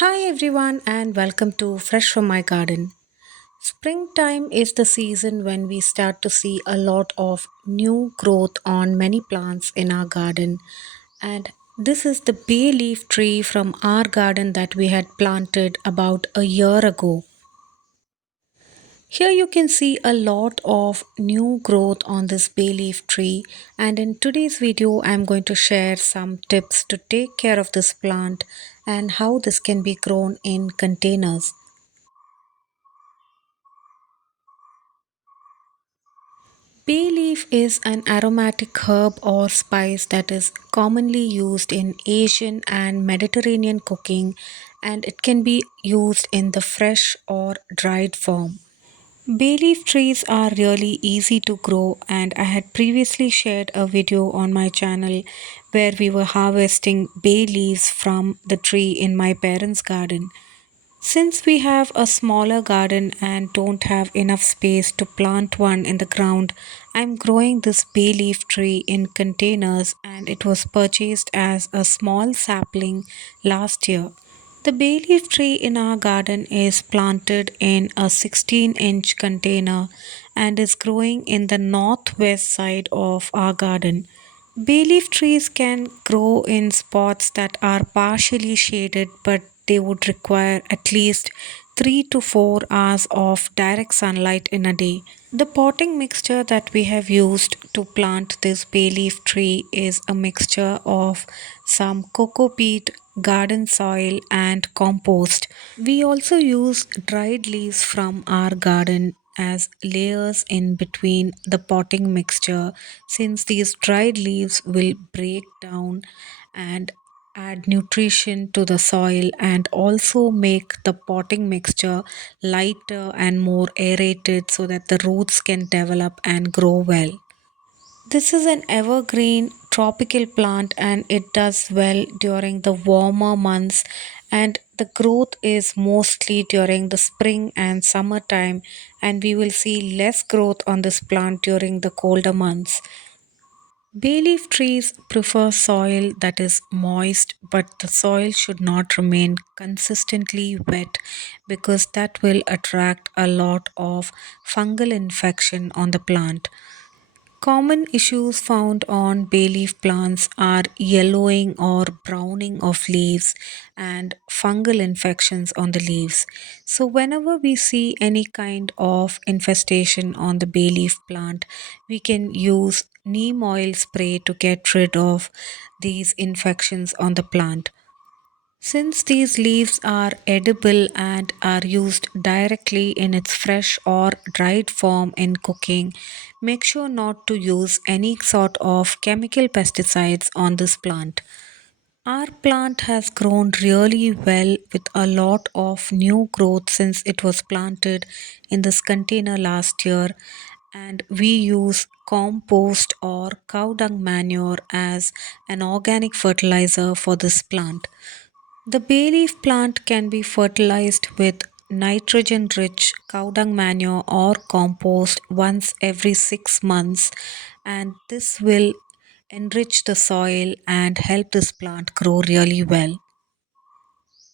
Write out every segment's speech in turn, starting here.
Hi everyone and welcome to Fresh from My Garden. Springtime is the season when we start to see a lot of new growth on many plants in our garden. And this is the bay leaf tree from our garden that we had planted about a year ago. Here you can see a lot of new growth on this bay leaf tree, and in today's video I'm going to share some tips to take care of this plant and how this can be grown in containers. Bay leaf is an aromatic herb or spice that is commonly used in Asian and Mediterranean cooking, and it can be used in the fresh or dried form. Bay leaf trees are really easy to grow, and I had previously shared a video on my channel where we were harvesting bay leaves from the tree in my parents' garden. Since we have a smaller garden and don't have enough space to plant one in the ground, I'm growing this bay leaf tree in containers and it was purchased as a small sapling last year. The bay leaf tree in our garden is planted in a 16-inch container and is growing in the northwest side of our garden. Bay leaf trees can grow in spots that are partially shaded, but they would require at least 3 to 4 hours of direct sunlight in a day. The potting mixture that we have used to plant this bay leaf tree is a mixture of some coco peat, garden soil, and compost. We also use dried leaves from our garden as layers in between the potting mixture, since these dried leaves will break down and add nutrition to the soil and also make the potting mixture lighter and more aerated so that the roots can develop and grow well. This is an evergreen tropical plant and it does well during the warmer months, and the growth is mostly during the spring and summertime, and we will see less growth on this plant during the colder months. Bay leaf trees prefer soil that is moist, but the soil should not remain consistently wet because that will attract a lot of fungal infection on the plant. Common issues found on bay leaf plants are yellowing or browning of leaves and fungal infections on the leaves. So, whenever we see any kind of infestation on the bay leaf plant, we can use neem oil spray to get rid of these infections on the plant. Since these leaves are edible and are used directly in its fresh or dried form in cooking, make sure not to use any sort of chemical pesticides on this plant. Our plant has grown really well with a lot of new growth since it was planted in this container last year, and we use compost or cow dung manure as an organic fertilizer for this plant. The bay leaf plant can be fertilized with nitrogen rich cow dung manure or compost once every 6 months, and this will enrich the soil and help this plant grow really well.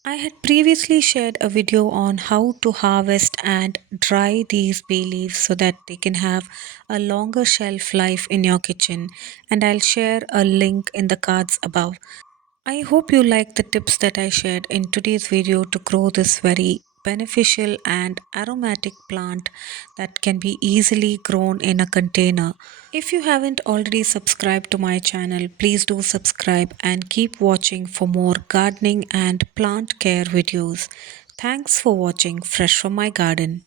I had previously shared a video on how to harvest and dry these bay leaves so that they can have a longer shelf life in your kitchen, and I'll share a link in the cards above. I hope you like the tips that I shared in today's video to grow this very beneficial and aromatic plant that can be easily grown in a container. If you haven't already subscribed to my channel, please do subscribe and keep watching for more gardening and plant care videos. Thanks for watching Fresh from My Garden.